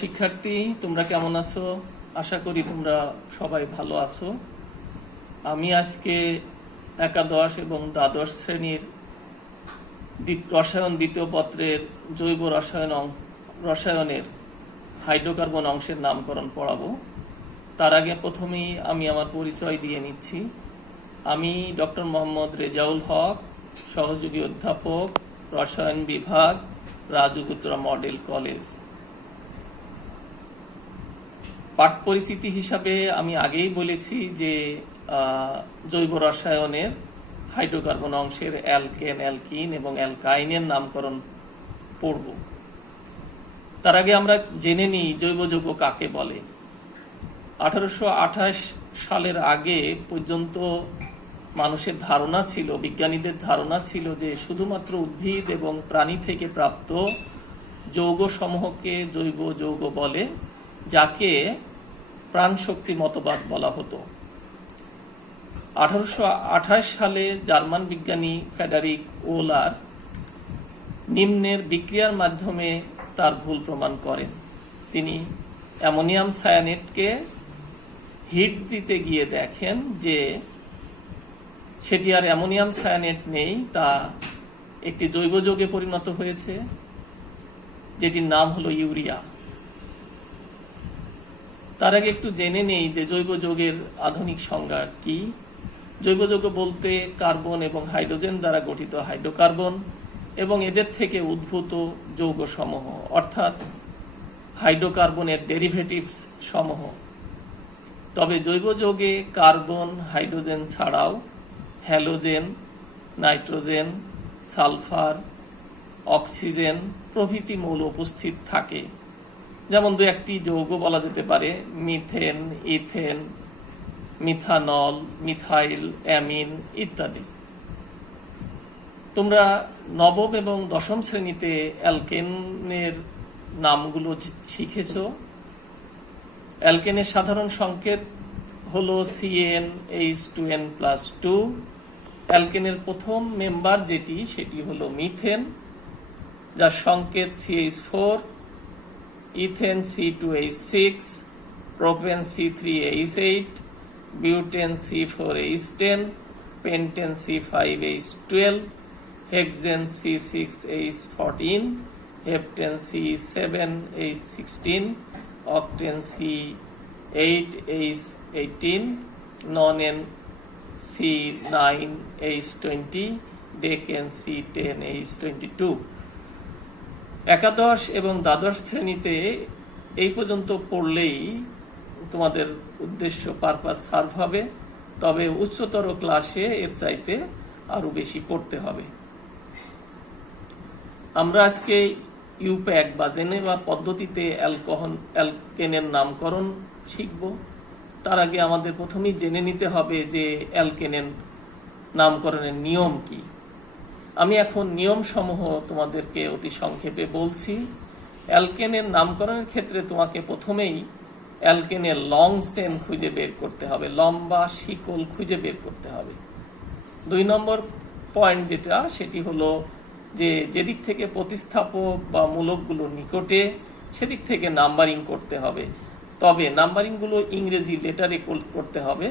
শিক্ষার্থী, তোমরা কেমন আছো? আশা করি তোমরা সবাই ভালো আছো। আমি আজকে একাদশ এবং দ্বাদশ শ্রেণীর রসায়ন দ্বিতীয় পত্রের জৈব রসায়নের হাইড্রোকার্বন অংশের নামকরণ পড়াবো। তার আগে প্রথমেই আমি আমার পরিচয় দিয়ে নিচ্ছি। আমি ডক্টর মোহাম্মদ রেজাউল হক, সহযোগী অধ্যাপক, রসায়ন বিভাগ, রাজুগুতরা মডেল কলেজ। পাঠ পরিচিতি হিসাবে আমি আগেই বলেছি যে জৈব রসায়নের হাইড্রোকার্বন অংশের অ্যালকেন, অ্যালকিন এবং অ্যালকাইনের নামকরণ পড়ব। তার আগে আমরা জেনে নিই জৈব যৌগ কাকে বলে। 1828 সালের আগে পর্যন্ত মানুষের ধারণা ছিল, বিজ্ঞানীদের ধারণা ছিল যে শুধুমাত্র উদ্ভিদ এবং প্রাণী থেকে প্রাপ্ত যৌগ সমূহকে জৈব যৌগ বলে, যাকে প্রাণশক্তি মতবাদ বলা হতো। 1828 সালে জার্মান বিজ্ঞানী ফ্রেডারিক ওলার নিম্নের বিক্রিয়ার মাধ্যমে তার ভুল প্রমাণ করেন। তিনি অ্যামোনিয়াম সায়ানেটকে হিট দিতে গিয়ে দেখেন যে সেটি আর অ্যামোনিয়াম সায়ানেট নেই, তা একটি জৈব যৌগে পরিণত হয়েছে, যেটির নাম হলো ইউরিয়া। তার আগে একটু জেনে নেই যে জৈব যৌগের আধুনিক সংজ্ঞা কি। জৈব যৌগ বলতে কার্বন এবং হাইড্রোজেন দ্বারা গঠিত হাইড্রোকার্বন এবং এদের থেকে উদ্ভূত যৌগ সমূহ, অর্থাৎ হাইড্রোকার্বনের ডেরিভেটিভস সমূহ। তবে জৈব যৌগে কার্বন, হাইড্রোজেন ছাড়াও হ্যালোজেন, নাইট্রোজেন, সালফার, অক্সিজেন প্রভৃতি মৌল উপস্থিত থাকে। যেমন দু একটি যৌগ বলা যেতে পারে methane, ethane, methanol, methyl, amine ইত্যাদি। তোমরা নবম এবং দশম শ্রেণীতে অ্যালকেনের নামগুলো শিখেছ। অ্যালকেনের সাধারণ সংকেত হলো CnH2n+2। অ্যালকেনের প্রথম মেম্বার সেটি হলো মিথেন, যার সংকেত CH4, ethane C2H6, propane C3H8, butane C4H10, pentane C5H12, hexane C6H14, heptane C7H16, octane C8H18, nonane C9H20, decane C10H22। একাদশ এবং দ্বাদশ শ্রেণীতে এই পর্যন্ত পড়লেই তোমাদের উদ্দেশ্য পারপাস সার্ভ হবে, তবে উচ্চতর ক্লাসে এর চাইতে আরো বেশি পড়তে হবে। আমরা আজকে ইউপ্যাক বা জেনেভা পদ্ধতিতে অ্যালকেনের নামকরণ শিখব। তার আগে আমাদের প্রথমেই জেনে নিতে হবে যে অ্যালকেনের নামকরণের নিয়ম কি। আমি এখন নিয়ম সমূহ তোমাদেরকে অতি সংক্ষেপে বলছি। অ্যালকেনের নামকরণের ক্ষেত্রে তোমাকে প্রথমেই অ্যালকেনের লং চেন খুঁজে বের করতে হবে, লম্বা শিকল খুঁজে বের করতে হবে। 2 নম্বর পয়েন্ট সেটি হলো যে যেদিক থেকে প্রতিস্থাপক বা মূলকগুলো নিকটে সেদিক থেকে নাম্বারিং করতে হবে। তবে নাম্বারিং গুলো ইংরেজি লেটারে করতে হবে,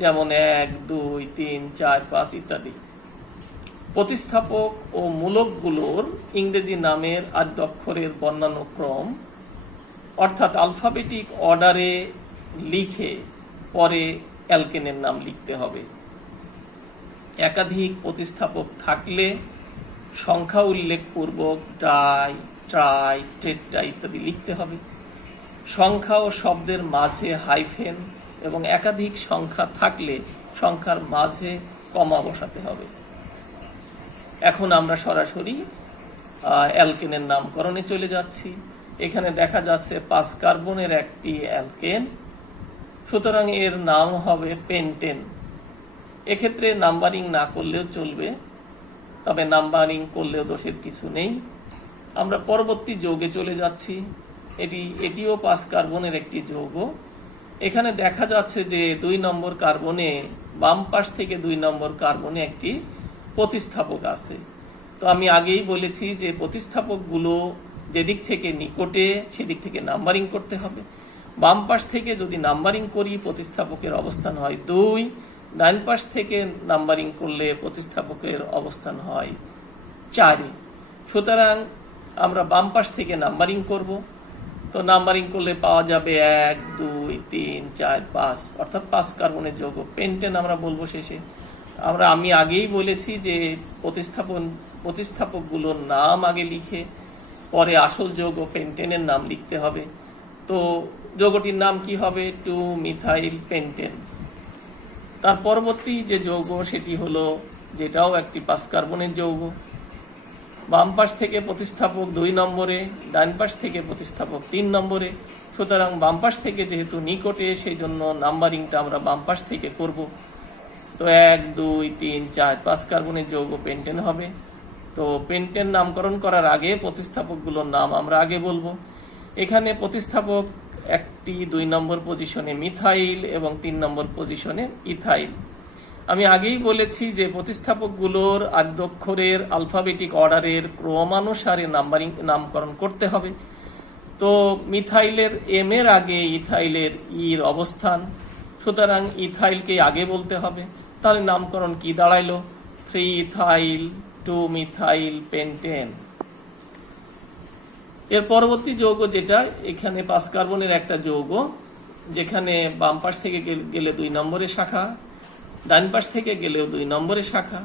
যেমন 1, 2, 3, 4, 5 ইত্যাদি। প্রতিস্থাপক ও মূলকগুলোর ইংরেজি নামের আদ্যাক্ষরের বর্ণানুক্রম, অর্থাৎ আলফাবেটিক অর্ডারে লিখে পরে অ্যালকেনের নাম লিখতে হবে। একাধিক প্রতিস্থাপক থাকলে সংখ্যা উল্লেখপূর্বক ডাই, ট্রাই, টেট্রা ইত্যাদি লিখতে হবে। সংখ্যা ও শব্দের মাঝে হাইফেন এবং একাধিক সংখ্যা থাকলে সংখ্যার মাঝে কমা বসাতে হবে। এখন আমরা সরাসরি অ্যালকেনের নামকরণে চলে যাচ্ছি। এখানে দেখা যাচ্ছে 5 কার্বনের একটি অ্যালকেন, সুতরাং এর নাম হবে পেন্টেন। এক্ষেত্রে নাম্বারিং না করলেও চলবে, তবে নাম্বারিং করলেও দোষের কিছু নেই। আমরা পরবর্তী যৌগে চলে যাচ্ছি। এটিও 5 কার্বনের একটি যৌগ। এখানে দেখা যাচ্ছে যে 2 নম্বর কার্বনে, বাম পাশ থেকে 2 নম্বর কার্বনে একটি প্রতিস্থাপক আছে। তো আমি আগেই বলেছি যে প্রতিস্থাপকগুলো যেদিক থেকে নিকটে সেদিক থেকে নাম্বারিং করতে হবে। বাম পাশ থেকে যদি নাম্বারিং করি প্রতিস্থাপকের অবস্থান হয় 2, ডান পাশ থেকে নাম্বারিং করলে প্রতিস্থাপকের অবস্থান হয় 4। সুতরাং আমরা বাম পাশ থেকে নাম্বারিং করব। তো নাম্বারিং করলে পাওয়া যাবে 1, 2, 3, 4, 5, অর্থাৎ 5 কার্বনের যৌগ পেন্টেন আমরা বলবো শেষে। আমি আগেই বলেছি যে প্রতিস্থাপকগুলোর নাম আগে লিখে পরে আসল যৌগ পেন্টেনের নাম লিখতে হবে। তো যৌগটির নাম কি হবে? 2-মিথাইল পেন্টেন। তার পরবর্তী যে যৌগ সেটি হলো, যেটাও একটি 5 কার্বনের যৌগ। বাম পাশ থেকে প্রতিস্থাপক 2 নম্বরে, ডান পাশ থেকে প্রতিস্থাপক 3 নম্বরে। সুতরাং বাম পাশ থেকে যেহেতু নিকটে সেই জন্য নাম্বারিংটা আমরা বাম পাশ থেকে করব। তো 1, 2, 3, 4, 5 কার্বনের যৌগ পেন্টেন হবে। তো পেন্টেন নামকরণ করার আগে প্রতিস্থাপকগুলোর নাম আমরা আগে বলবো। এখানে প্রতিস্থাপক একটি 2 নম্বর পজিশনে মিথাইল এবং 3 নম্বর পজিশনে ইথাইল। আমি আগেই বলেছি যে প্রতিস্থাপকগুলোর আদ্যক্ষরের আলফাবেটিক অর্ডারের ক্রমানুসারে নামকরণ করতে হবে। তো মিথাইলের এম এর আগে ইথাইলের ইর অবস্থান, সুতরাং ইথাইলকে আগে বলতে হবে। তাহলে নামকরণ কি দাঁড়াইলো? 3-ইথাইল 2-মিথাইল পেন্টেন। এর পরবর্তী যৌগ যেটা, এখানে 5 কার্বনের একটা যৌগ, যেখানে বাম পাশ থেকে গেলে 2 নম্বরের শাখা, ডান পাশ থেকে গেলেও 2 নম্বরের শাখা,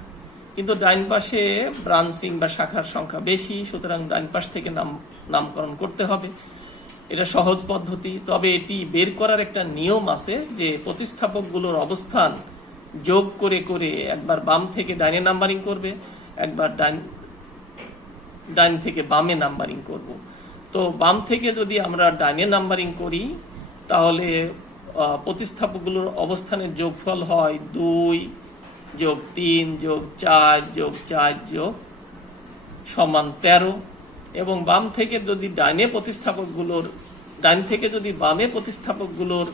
কিন্তু ডান পাশে ব্রাঞ্চিং বা শাখার সংখ্যা বেশি, সুতরাং ডান পাশ থেকে নামকরণ করতে হবে। এটা সহজ পদ্ধতি। তবে এটি বের করার একটা নিয়ম আছে যে প্রতিস্থাপকগুলোর অবস্থান যোগ করে করে একবার বাম থেকে ডাইনে নাম্বারিং করবে, একবার ডান থেকে বামে নাম্বারিং করব। তো বাম থেকে যদি আমরা ডাইনে নাম্বারিং করি তাহলে প্রতিস্থাপকগুলোর অবস্থানের যোগফল হয় 2 যোগ 3 যোগ 4 যোগ 4 যোগ সমান 13। এবং বাম থেকে যদি ডান থেকে যদি বামে প্রতিস্থাপকগুলোর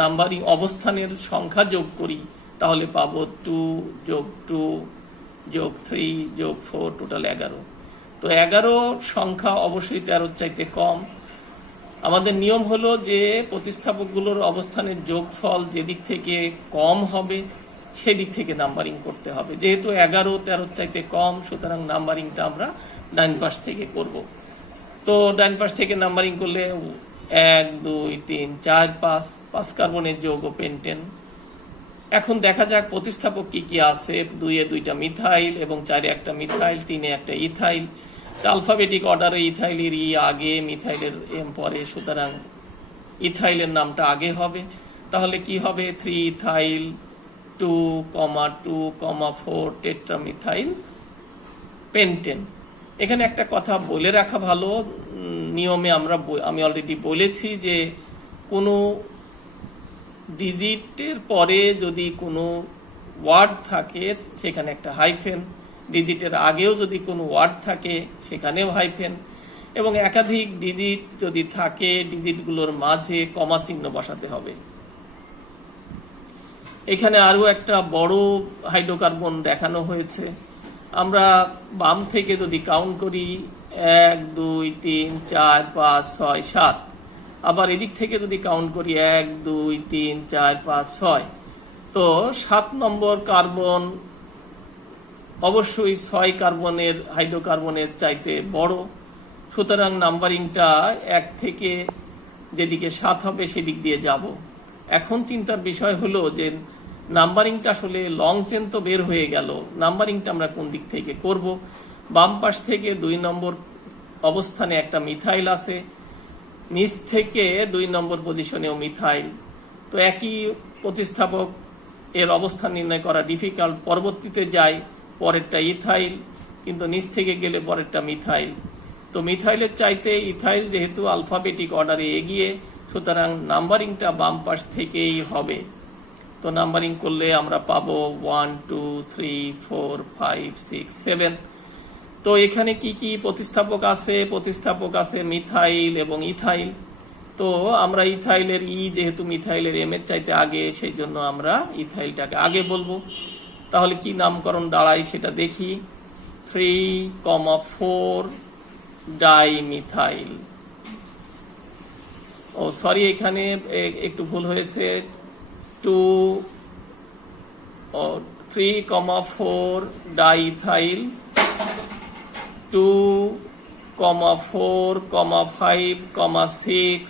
নাম্বারিং অবস্থানের সংখ্যা যোগ করি তাহলে পাবো 2 যোগ 2 যোগ 3 যোগ 4, টোটাল 11। তো 11 সংখ্যা অবশ্যই 13 চাইতে কম। আমাদের নিয়ম হলো যে প্রতিস্থাপকগুলোর অবস্থানের যোগফল যেদিক থেকে কম হবে সেদিক থেকে নাম্বারিং করতে হবে। যেহেতু 11 13 চাইতে কম, সুতরাং নাম্বারিংটা আমরা ডান পাশ থেকে করব। তো ডান পাশ থেকে নাম্বারিং করলে 1, 2, 3, 4, 5 কার্বনের যৌগ পেন্টেন। এখন দেখা যাক প্রতিস্থাপক কি কি আছে। 2-এ 2টা মিথাইল এবং 4-এ একটা মিথাইল, 3-এ একটা ইথাইল। আলফাবেটিক অর্ডারে ইথাইলের ই আগে, মিথাইলের এম পরে, সুতরাং ইথাইলের নামটা আগে হবে। তাহলে কি হবে? 3-ইথাইল 2,2,4 টেট্রামিথাইল পেন্টেন। এখানে একটা কথা বলে রাখা ভালো, নিয়মে আমি অলরেডি বলেছি যে কোনো ডিজিটের পরে যদি কোনো ওয়ার্ড থাকে সেখানে একটা হাইফেন, ডিজিটের আগেও যদি কোনো ওয়ার্ড থাকে সেখানেও হাইফেন, এবং একাধিক ডিজিট যদি থাকে ডিজিটগুলোর মাঝে কমা চিহ্ন বসাতে হবে। এখানে আরো একটা বড় হাইড্রোকার্বন দেখানো হয়েছে। আমরা বাম থেকে যদি কাউন্ট করি 1, 2, 3, 4, 5, 6, 7, আবার এদিক থেকে যদি কাউন্ট করি 1, 2, 3, 4, 5, 6, তো 7 নম্বর কার্বন অবশ্যই 6 কার্বনের হাইড্রোকার্বনের চাইতে বড়। সুতরাং নাম্বারিংটা 1 থেকে যেদিকে 7 হবে সেদিক দিয়ে যাব। এখন চিন্তার বিষয় হলো যে নাম্বারিংটা আসলে লং চেন তো বের হয়ে গেল, নাম্বারিংটা আমরা কোন দিক থেকে করব? বাম পাশ থেকে 2 নম্বর অবস্থানে একটা মিথাইল আছে, নিচ থেকে 2 নম্বর পজিশনেও মিথাইল। তো একই প্রতিস্থাপক, এর অবস্থান নির্ণয় করা ডিফিকাল্ট। পরবর্তীতে যাই, পরেরটা ইথাইল, কিন্তু নিচ থেকে গেলে পরেরটা মিথাইল। তো মিথাইলের চাইতে ইথাইল যেহেতু আলফাবেটিক অর্ডারে এগিয়ে, সুতরাং নাম্বারিংটা বাম পাশ থেকেই হবে। তো নাম্বারিং করলে আমরা পাবো 1, 2, 3, 4, 5, 6, 7। তো এখানে কি কি প্রতিস্থাপক আছে? প্রতিস্থাপক আছে মিথাইল এবং ইথাইল। তো আমরা ইথাইলের ই যেহেতু মিথাইলের এম এর চাইতে আগে, সেই জন্য আমরা ইথাইলটাকে আগে বলবো। তাহলে কি নামকরণ দাঁড়ায় সেটা দেখি। 3, 4 ডাইমিথাইল। ও সরি, এখানে একটু ভুল হয়েছে। 3,4 ডাইথাইল 2,4,5,6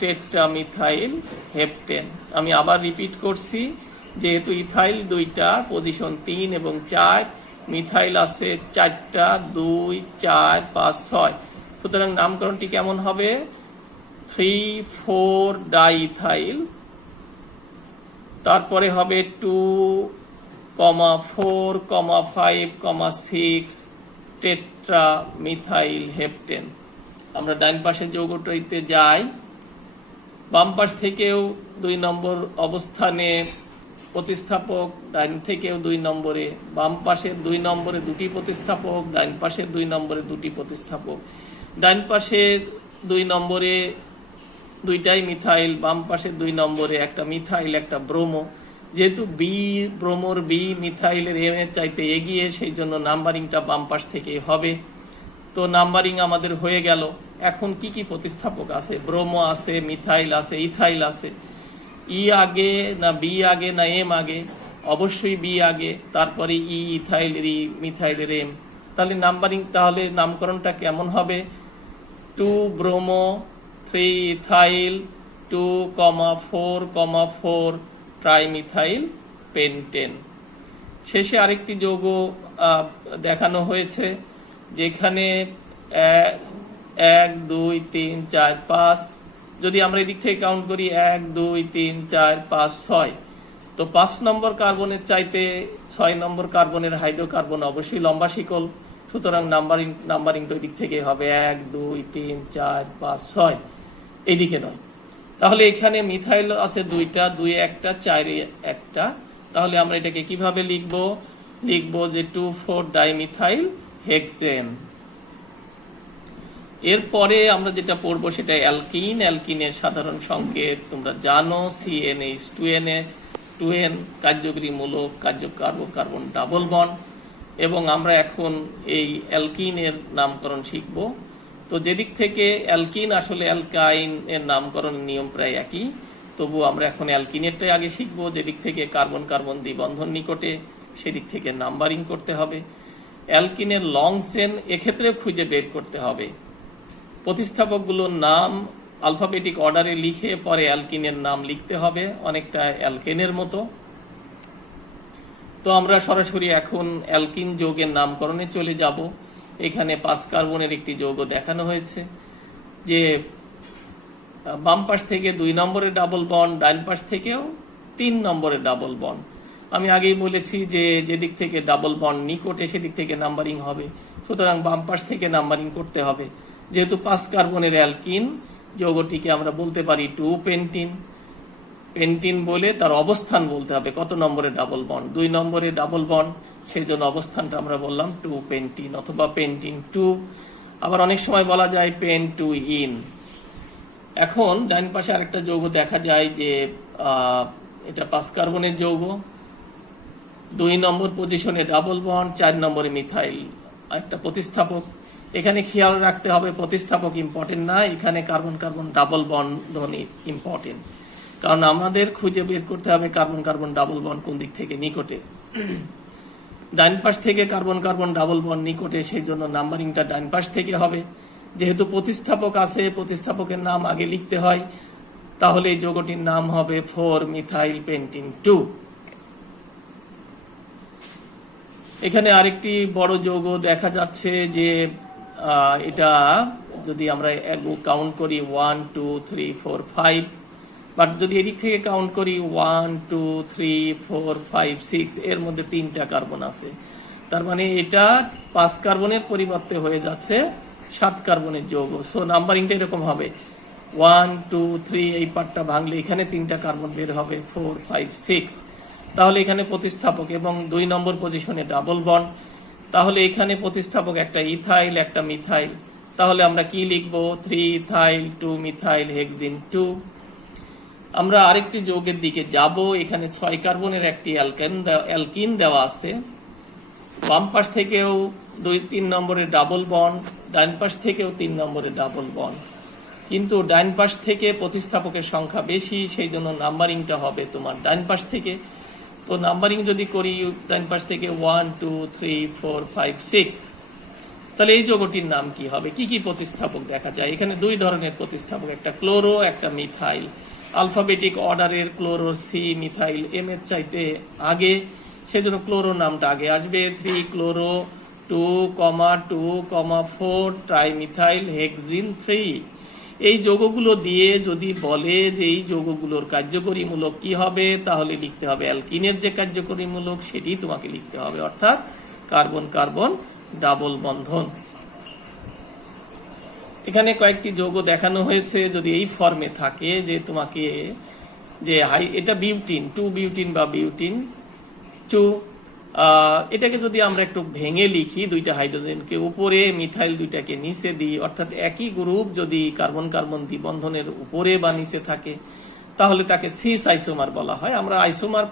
টেট্রামিথাইল হেপটেন। আমি আবার রিপিট করছি, যেহেতু ইথাইল দুইটা, পজিশন 3 এবং 4, মিথাইল আছে 4টা, 2, 4, 5, 6, সুতরাং নামকরণটি কেমন হবে? 3,4 ডাইথাইল, তারপরে হবে 2,4,5,6 টেট্রামিথাইল হেপটেন। আমরা ডান পাশের যৌগটিতে যাই। বাম পাশ থেকেও 2 নম্বর অবস্থানে প্রতিস্থাপক, ডান থেকেও 2 নম্বরে, বাম পাশের 2 নম্বরে 2টি প্রতিস্থাপক, ডান পাশের 2 নম্বরে 2টি প্রতিস্থাপক। ডান পাশের 2 নম্বরে 2টাই মিথাইল, বাম পাশের 2 নম্বরে একটা মিথাইল, একটা ব্রোমো। যেহেতু ব্রোমোর বি মিথাইলের এম এর চাইতে এগিয়ে, সেই জন্য নাম্বারিংটা বাম পাশ থেকেই হবে। তো নাম্বারিং আমাদের হয়ে গেল। এখন কি কি প্রতিস্থাপক আছে? ব্রোমো আছে, মিথাইল আছে, ইথাইল আছে। ই আগে না বি আগে না এম আগে? অবশ্যই বি আগে, তারপরে ই ইথাইলের ই, মিথাইলের এম। তাহলে নামকরণটা কেমন হবে? 2 ব্রোমো 3 ইথাইল 2,4,4 ট্রাইমিথাইল পেন্টেন। শেষে আরেকটি যৌগ দেখানো হয়েছে, যেখানে 1, 2, 3, 4, 5, যদি আমরা এদিক থেকে কাউন্ট করি 1, 2, 3, 4, 5, 6, তো 5 নম্বর কার্বনের চাইতে 6 নম্বর কার্বনের হাইড্রোকার্বন অবশ্যই লম্বা শিকল, সুতরাং নাম্বারিংটা ওই দিক থেকে হবে 1, 2, 3, 4, 5, 6, এইদিকে নয়। তাহলে এখানে মিথাইল আছে 2টা, 2 একটা, 4 একটা। তাহলে আমরা এটাকে কিভাবে লিখবো? যে 2,4 ডাইমিথাইল হেক্সেন। এরপরে আমরা যেটা পড়বো সেটা অ্যালকিন। অ্যালকিনের সাধারণ সংকেত তোমরা জানো, CnH2n, কার্যকরী মূলক, কার্বন ডাবল বন্ড। এবং আমরা এখন এই অ্যালকিনের নামকরণ শিখব। তো যেদিক থেকে অ্যালকিন, আসলে অ্যালকাইন এর নামকরণের নিয়ম প্রায় একই, তবু আমরা এখন অ্যালকিনেরটাই আগে শিখব। যেদিক থেকে কার্বন কার্বন দ্বিবন্ধন নিকটে, সেদিক থেকে নাম্বারিং করতে হবে। অ্যালকিনের লং চেন এক্ষেত্রে খুঁজে বের করতে হবে। প্রতিস্থাপকগুলোর নাম আলফাবেটিক অর্ডারে লিখে পরে অ্যালকিনের নাম লিখতে হবে, অনেকটা অ্যালকেনের মতো। তো আমরা সরাসরি এখন অ্যালকিন যৌগের নামকরণে চলে যাব। এখানে 5 কার্বনের একটি যৌগ দেখানো হয়েছে, যে বাম পাশ থেকে 2 নম্বরের ডাবল বন্ড, ডান পাশ থেকেও 3 নম্বরের ডাবল বন্ড। আমি আগেই বলেছি যে যেদিক থেকে ডাবল বন্ড নিকটে সেদিক থেকে নাম্বারিং হবে, সুতরাং বাম পাশ থেকে নাম্বারিং করতে হবে। যেহেতু 5 কার্বনের অ্যালকিন, যৌগটিকে আমরা বলতে পারি 2 পেন্টিন। পেন্টিন বলে তার অবস্থান বলতে হবে, কত নম্বরের ডাবল বন্ড, 2 নম্বরের ডাবল বন্ড, সেই জন্য অবস্থানটা আমরা বললাম 2 পেন্টিন অথবা পেন্টিন 2। আবার অনেক সময় বলা যায় পেন 2 ইন। এখন ডান পাশে আরেকটা যৌগ দেখা যায়, যে এটা 5 কার্বনের যৌগ, 2 নম্বর পজিশনে ডাবল বন্ড, 4 নম্বরে মিথাইল, একটা প্রতিস্থাপক। এখানে খেয়াল রাখতে হবে প্রতিস্থাপক ইম্পর্টেন্ট না, এখানে carbon carbon double bond important, কারণ আমাদের খুঁজে বের করতে হবে কার্বন কার্বন ডাবল বন্ড কোন দিক থেকে নিকটে। ডান পাশ থেকে কার্বন কার্বন ডাবল বন্ড নিকটে, সেই জন্য নাম্বারিংটা ডান পাশ থেকে হবে। যেহেতু প্রতিস্থাপক আছে, প্রতিস্থাপকের নাম আগে লিখতে হয়, তাহলে এই যৌগটির নাম হবে 4 মিথাইল পেন্টিন 2। এখানে আরেকটি বড় যৌগ দেখা যাচ্ছে, যে এটা যদি আমরা কাউন্ট করি 1, 2, 3, 4, 5, বাট যদি এদিক থেকে কাউন্ট করি 1, 2, 3, 4, 5, 6, এর মধ্যে 3টা কার্বন আছে। তার মানে এটা 5 কার্বনের পরিবর্তে হয়ে যাচ্ছে 7 কার্বনের যৌগ। সো নাম্বারিংটা এরকম হবে 1, 2, 3, এই পার্টটা ভাঙলে এখানে 3টা কার্বন বের হবে, 4, 5, 6। তাহলে এখানে প্রতিস্থাপক, এবং 2 নম্বর পজিশনে ডাবল বন্ড, তাহলে এখানে প্রতিস্থাপক একটা ইথাইল, একটা মিথাইল। তাহলে আমরা কি লিখবো? 3 ইথাইল 2 মিথাইল হেক্সিন 2। আমরা আরেকটি যৌগের দিকে যাব। এখানে 6 কার্বনের একটি অ্যালকিন দেওয়া আছে। বাম পাশ থেকেও 3 নম্বরে ডাবল বন্ড, ডান পাশ থেকেও 3 নম্বরে ডাবল বন্ড, কিন্তু ডান পাশ থেকে প্রতিস্থাপকের সংখ্যা বেশি, সেই জন্য নাম্বারিংটা হবে তোমার ডান পাশ থেকে। তো নাম্বারিং যদি করি ডান পাশ থেকে 1 2 3 4 5 6, তাহলে এই যৌগটির নাম কি হবে? কি কি প্রতিস্থাপক দেখা যায়? এখানে 2 ধরনের প্রতিস্থাপক, একটা ক্লোরো, একটা মিথাইল। আলফাবেটিক অর্ডারের ক্লোরো সি, মিথাইল এম এর চাইতে আগে, সেজন্য ক্লোরো নামটা আগে আসবে। 3 ক্লোরো 2, 2, 4 ট্রাইমিথাইল হেক্সিন 3। এই যৌগগুলো দিয়ে যদি বলে যে এই যৌগগুলোর কার্যকরীমূলক কি হবে, তাহলে লিখতে হবে অ্যালকিনের যে কার্যকরীমূলক সেটি তোমাকে লিখতে হবে, অর্থাৎ কার্বন কার্বন ডাবল বন্ধন। এখানে কয়েকটি যৌগ দেখানো হয়েছে, যদি এই ফর্মে থাকে যে তোমাকে যে এটা বিউটিন, 2 বিউটিন বা বিউটিন 2, এটাকে যদি আমরা একটু ভেঙে লিখি, 2টা হাইড্রোজেনকে উপরে, মিথাইল 2টাকে নিচে দিই, অর্থাৎ একই গ্রুপ যদি কার্বন কার্বন দ্বিবন্ধনের উপরে বা নিচে থাকে তাহলে তাকে সিস আইসোমার বলা হয়। আমরা আইসোমার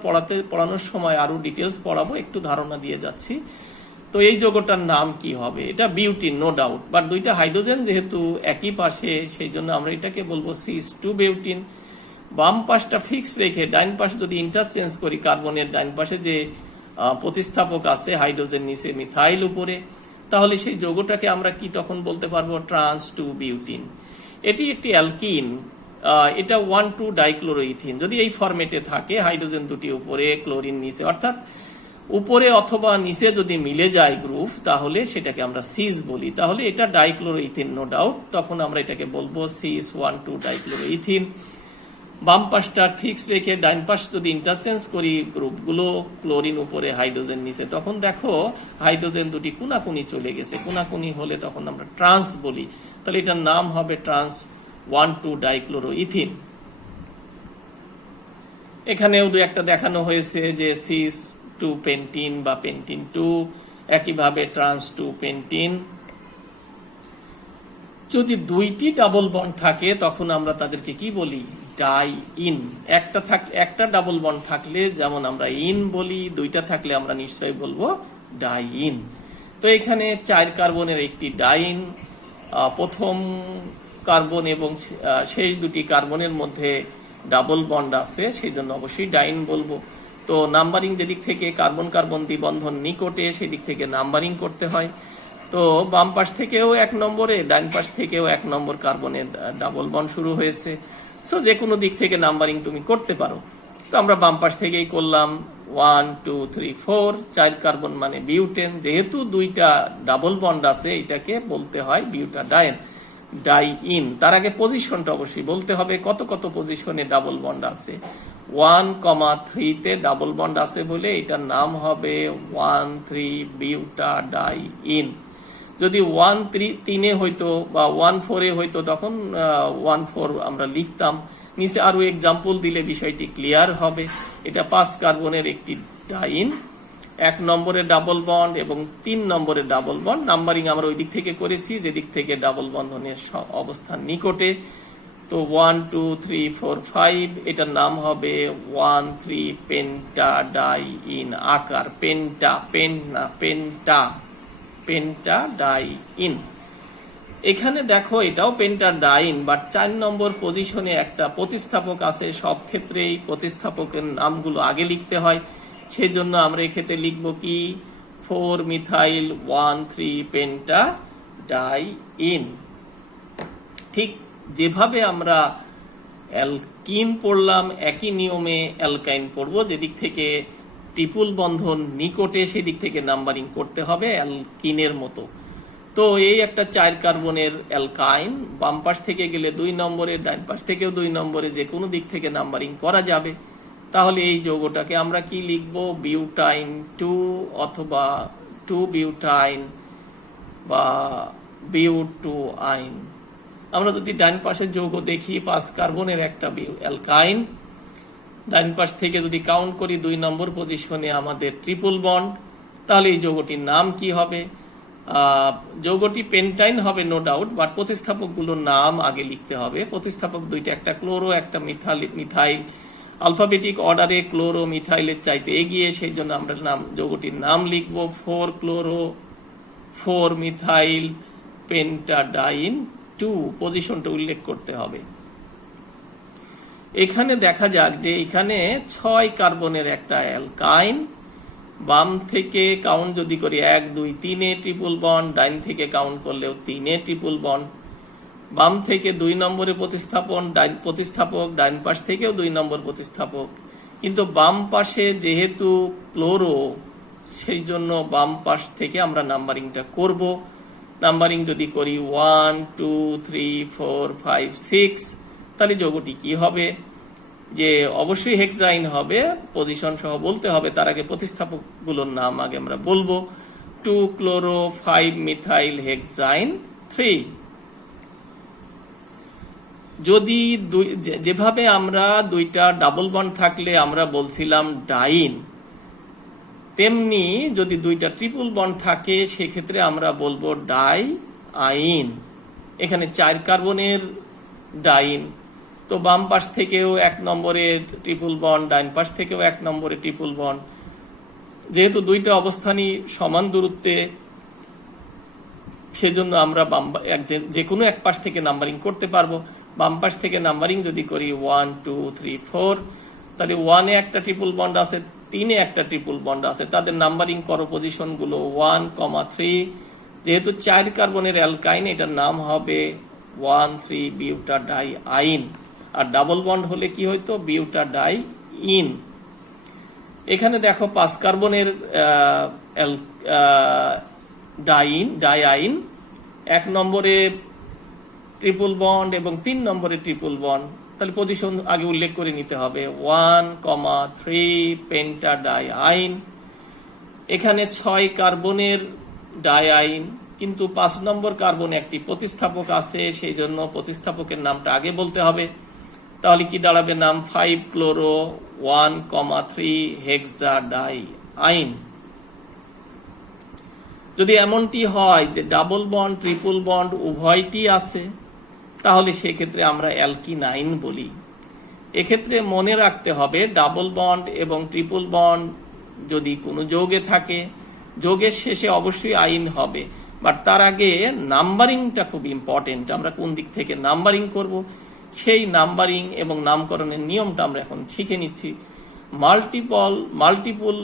পড়ানোর সময় আরো ডিটেলস পড়াবো, একটু ধারণা দিয়ে যাচ্ছি। তো এই যৌগটার নাম কি হবে? এটা বিউটিন, নো ডাউট, বাট 2টা হাইড্রোজেন যেহেতু একই পাশে, সেই জন্য আমরা এটাকে বলবো সিস 2 বিউটিন। বাম পাশটা ফিক্স রেখে ডান পাশে যদি ইন্টারচেঞ্জ করি, কার্বনের ডান পাশে যে প্রতিস্থাপক আছে, হাইড্রোজেন নিচে, মিথাইল উপরে, তাহলে সেই যৌগটাকে আমরা কি তখন বলতে পারবো? Trans 2 butene. এটি একটি অ্যালকিন, এটা 1 2 ডাইক্লোরোইথিন। যদি এই ফরম্যাটে থাকে, হাইড্রোজেন 2টি উপরে, ক্লোরিন নিচে, অর্থাৎ উপরে অথবা নিচে যদি মিলে যায় গ্রুপ, তাহলে সেটাকে আমরা সিস বলি। তাহলে এটা ডাইক্লোরোইথিন, নো ডাউট, তখন আমরা এটাকে বলবো সিস 1 2 ডাইক্লোরোইথিন। বাম পাশটা ফিক্স রেখে ডান পাশ যদি ইন্টারচেঞ্জ করি গ্রুপগুলো, ক্লোরিন উপরে, হাইড্রোজেন নিচে, তখন দেখো হাইড্রোজেন 2টি কোনাকুনি চলে গেছে। কোনাকুনি হলে তখন আমরা ট্রান্স বলি, তাহলে এটার নাম হবে ট্রান্স 1 2 ডাইক্লোরোইথিন। এখানেও 2-1টা দেখানো হয়েছে যে সিস 2 পেন্টিন বা পেন্টিন 2, একইভাবে ট্রান্স 2 পেন্টিন। যদি 2টি ডাবল বন্ড থাকে তখন আমরা তাদেরকে কি বলি? Die in. একটা ডাবল বন্ড থাকলে যেমন আমরা ইন বলি, 2টা থাকলে আমরা নিশ্চয়ই বলবো ডাই ইন। তো এখানে 4 কার্বনের একটি ডাইন, প্রথম কার্বন এবং শেষ 2টি কার্বনের মধ্যে ডাবল বন্ড আছে, সেই জন্য অবশ্যই ডাইন বলবো। তো নাম্বারিং যেদিক থেকে কার্বন কার্বন দ্বিবন্ধন নিকটে, সেদিক থেকে নাম্বারিং করতে হয়। তো বাম পাশ থেকেও 1 নম্বরে, ডান পাশ থেকেও 1 নম্বর কার্বনের ডাবল বন্ড শুরু হয়েছে। সো যে কোনো দিক থেকে নাম্বারিং তুমি করতে পারো। তো আমরা বাম পাশ থেকেই করলাম 1 2 3 4, 4 কার্বন মানে বিউটেন। যেহেতু 2টা ডাবল বন্ড আছে, এটাকে বলতে হয় বিউটাডাইন, ডাই ইন। তার আগে পজিশনটা অবশ্যই বলতে হবে, কত কত পজিশনে ডাবল বন্ড আছে। 1, 3 তে ডাবল বন্ড আছে বলে এটার নাম হবে 1 3 বিউটাডাই ইন। যদি 1 3 হইতো বা 1 4 হইতো তখন 1 4 আমরা লিখতাম। নিচে আরো এক্সাম্পল দিলে বিষয়টি ক্লিয়ার হবে। এটা 5 কার্বনের একটি ডাইন, 1 নম্বরে ডাবল বন্ড এবং 3 নম্বরে ডাবল বন্ড। নাম্বারিং আমরা ওই দিক থেকে করেছি যেদিক থেকে ডাবল বন্ধনের অবস্থান নিকটে। তো 1 2 3 4 5, এটার নাম হবে 1 3 পেন্টাডাইন আকার, পেন্টাডাইন। এখানে দেখো এটাও পেন্টাডাইন, বাট 4 নম্বর পজিশনে একটা প্রতিস্থাপক আছে। সব ক্ষেত্রেই প্রতিস্থাপকের নামগুলো আগে লিখতে হয়, সেই জন্য আমরা এক্ষেত্রে লিখব কি 4 মিথাইল 1 3 পেন্টাডাইন। ঠিক যেভাবে আমরা অ্যালকিন পড়লাম, একই নিয়মে অ্যালকাইন পড়বো। যেদিক থেকে ট্রিপল বন্ধন নিকটে সেদিক থেকে নাম্বারিং করতে হবে অ্যালকিনের মতো। তো এই একটা 4 কার্বনের অ্যালকাইন, বাম পাশ থেকে গেলে 2 নম্বরে, ডান পাশ থেকেও 2 নম্বরে, যে কোনো দিক থেকে নাম্বারিং করা যাবে। তাহলে এই যৌগটাকে আমরা কি লিখব? বিউটাইন 2 অথবা 2 বিউটাইন বা বিউটুআইন। আমরা যদি ডান পাশের যৌগ দেখি, 5 কার্বনের একটা অ্যালকাইন, ডান পাশ থেকে যদি কাউন্ট করি 2 নম্বর পজিশনে আমাদের ট্রিপল বন্ড, তাহলে এই যৌগটির নাম কি হবে? যৌগটি পেন্টাইন হবে নো ডাউট, বাট প্রতিস্থাপকগুলোর নাম আগে লিখতে হবে। প্রতিস্থাপক 2টা, একটা ক্লোরো, একটা মিথাইল। আলফাবেটিক অর্ডারে ক্লোরো মিথাইলের চাইতে এগিয়ে, সেই জন্য আমরা যৌগটির নাম লিখব 4 ক্লোরো 4-মিথাইল পেন্টাডাইন 2 পজিশনটা উল্লেখ করতে হবে। এখানে দেখা যাক যে এখানে 6 কার্বনের একটা অ্যালকাইন, বাম থেকে কাউন্ট যদি করি 1 2 3 ট্রিপল বন্ড, ডাইন থেকে কাউন্ট করলেও 3 ট্রিপল বন্ড, বাম থেকে 2 নম্বরে প্রতিস্থাপক, ডাইন পাশ থেকেও 2 নম্বর প্রতিস্থাপক। কিন্তু বাম পাশে যেহেতু ক্লোরো, সেই জন্য বাম পাশ থেকে আমরা নাম্বারিংটা করব। নাম্বারিং যদি করি 1 2 3 4 5 6, তাহলে যৌগটি কি হবে? যে অবশ্যই হেক্সাইন হবে, পজিশন সহ বলতে হবে। তার আগে প্রতিস্থাপক গুলোর নাম আগে আমরা বলবো। 2 ক্লোরো 5 মিথাইল হেক্সাইন 3। যদি যেভাবে আমরা দুইটা ডাবল বন্ড থাকলে আমরা বলছিলাম ডাইন, তেমনি যদি দুইটা ট্রিপল বন্ড থাকে সেক্ষেত্রে আমরা বলবো ডাই আইন। এখানে 4 কার্বনের ডাইন, তো বাম পাশ থেকেও 1 নম্বরে ট্রিপল বন্ড, ডাইন পাশ থেকেও 1 নম্বরে ট্রিপল বন্ড। যেহেতু দুইটা অবস্থানই সমান দূরত্বে, সেজন্য আমরা যে কোনো এক পাশ থেকে নাম্বারিং করতে পারবো। বাম পাশ থেকে নাম্বারিং যদি করি 1 2 3 4, তাহলে 1-এ একটা ট্রিপল বন্ড আছে, 3-এ একটা ট্রিপল বন্ড আছে। তাদের নাম্বারিং করো পজিশন গুলো 1, 3। যেহেতু 4 কার্বনের অ্যালকাইন, এটার নাম হবে 1 3 বিউটাডাই আইন। আর ডাবল বন্ড হলে কি হইতো? বিউটাডাই ইন। এখানে দেখো 5 কার্বনের ডাই আইন, 1 নম্বরে ট্রিপল বন্ড এবং 3 নম্বরে ট্রিপল বন্ড। তাহলে পজিশন আগে উল্লেখ করে নিতে হবে 1 3 পেন্টাডাই আইন। এখানে 6 কার্বনের ডাই আইন, কিন্তু 5 নম্বর কার্বনে একটি প্রতিস্থাপক আছে, সেই জন্য প্রতিস্থাপকের নামটা আগে বলতে হবে। তাহলে কি দাঁড়াবে? নাম 5 ক্লোরো 1 3 হেক্সাডাই আইন। যদি এমনটি হয় যে ডাবল বন্ড ট্রিপল বন্ড উভয়টি আছে, তাহলে সেক্ষেত্রে আমরা অ্যালকিনাইন বলি। এক্ষেত্রে মনে রাখতে হবে ডাবল বন্ড এবং ট্রিপল বন্ড যদি কোনো যৌগে থাকে, যৌগের শেষে অবশ্যই আইন হবে, বাট তার আগে নাম্বারিংটা খুব ইম্পর্টেন্ট। আমরা কোন দিক থেকে নাম্বারিং করব, সেই নাম্বারিং এবং নামকরণের নিয়মটা আমরা এখন শিখে নিচ্ছি। মাল্টিপল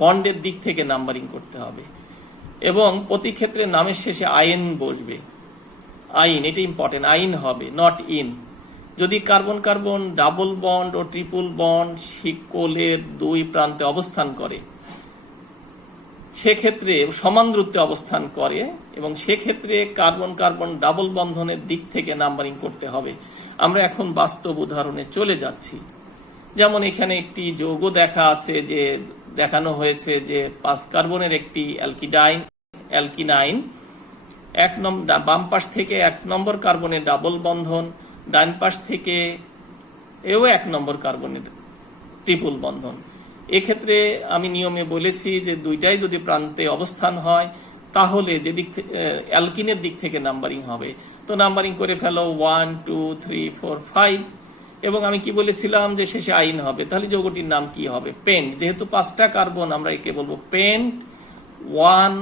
বন্ডের দিক থেকে নাম্বারিং করতে হবে এবং প্রতি ক্ষেত্রে নামের শেষে আইন বসবে। আইন, এটা ইম্পর্টেন্ট, আইন হবে, নট ইন। যদি কার্বন কার্বন ডাবল বন্ড ও ট্রিপল বন্ড শিকলের 2 প্রান্তে অবস্থান করে, সেক্ষেত্রে সমান দূরত্বে অবস্থান করে, এবং সেক্ষেত্রে কার্বন কার্বন ডাবল বন্ধনের দিক থেকে নাম্বারিং করতে হবে। আমরা এখন বাস্তব উদাহরণে চলে যাচ্ছি। যেমন এখানে একটি যৌগ দেখানো হয়েছে যে 5 কার্বনের একটি অ্যালকিনাইন, বাম পাশ থেকে 1 নম্বর কার্বনের ডাবল বন্ধন, ডান পাশ থেকে 1 নম্বর কার্বনের ট্রিপল বন্ধন। এক্ষেত্রে আমি নিয়মে বলেছি যে দুইটাই যদি প্রান্তে অবস্থান হয়, তাহলে যে দিক অ্যালকিনের দিক থেকে নাম্বারিং হবে। তো নাম্বারিং করে ফেলো 1 2 3 4 5, এবং আমি কি বলেছিলাম যে শেষে আইন হবে। তাহলে যৌগটির নাম কি হবে? পেন্ট। যেহেতু 5টা কার্বন, আমরা একে বলবো পেন্ট 1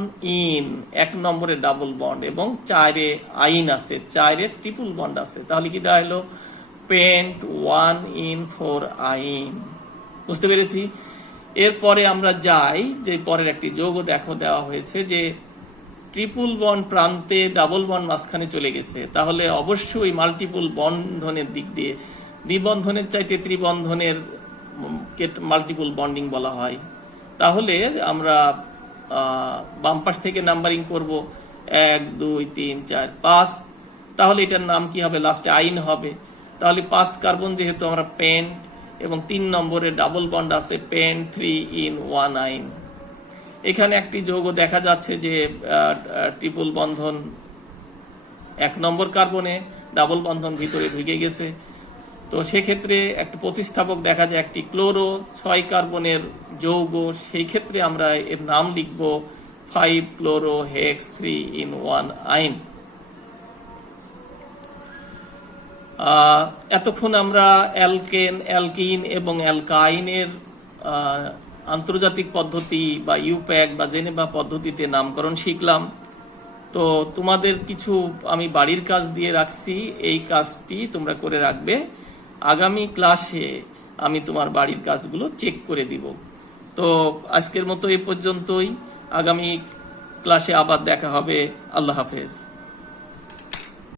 ইন, 1 নম্বরে ডাবল বন্ড এবং 4-এ আইন আছে, 4-এ ট্রিপল বন্ড আছে। তাহলে কি দাঁড়ালো? পেন্ট 1 ইন 4 আইন। বুঝতে পেরেছি? এরপরে আমরা যাই যে পরের একটি যৌগ দেওয়া হয়েছে যে ট্রিপল বন্ড প্রান্তে, ডাবল বন্ড মাঝখানে চলে গেছে। তাহলে অবশ্যই মাল্টিপল বন্ধনের দিক দিয়ে, দ্বিবন্ধনের চাইতে ত্রিবন্ধনের মাল্টিপল বন্ডিং বলা হয়। তাহলে আমরা বাম পাশ থেকে নাম্বারিং করব 1 2 3 4 5। তাহলে এটার নাম কি হবে? লাস্টে আইন হবে। তাহলে 5 কার্বন যেহেতু আমরা পেন্ট, এবং 3 নম্বরে ডাবল বন্ড আছে পেন্ট 3 ইন 1 আইন। এখানে একটি যৌগ দেখা যাচ্ছে যে ট্রিপল বন্ধন 1 নম্বর কার্বনে, ডাবল বন্ধন ভিতরে ঢুকে গেছে। তো সেক্ষেত্রে একটা প্রতিস্থাপক দেখা যায় একটি ক্লোরো 6 কার্বনের যৌগ, সেই ক্ষেত্রে আমরা এর নাম লিখব 5 ক্লোরো হেক্স 3 ইন 1 আইন। এতক্ষণ আমরা অ্যালকেন, অ্যালকিন এবং অ্যালকাইনের আন্তর্জাতিক পদ্ধতি বা ইউপ্যাক বা জেনেভা পদ্ধতিতে নামকরণ শিখলাম। তো তোমাদের কিছু আমি বাড়ির কাজ দিয়ে রাখছি, এই কাজটি তোমরা করে রাখবে। আগামী ক্লাসে আমি তোমার বাড়ির কাজগুলো চেক করে দিব। তো আজকের মতো এই পর্যন্তই। আগামী ক্লাসে আবার দেখা হবে। আল্লাহ হাফেজ।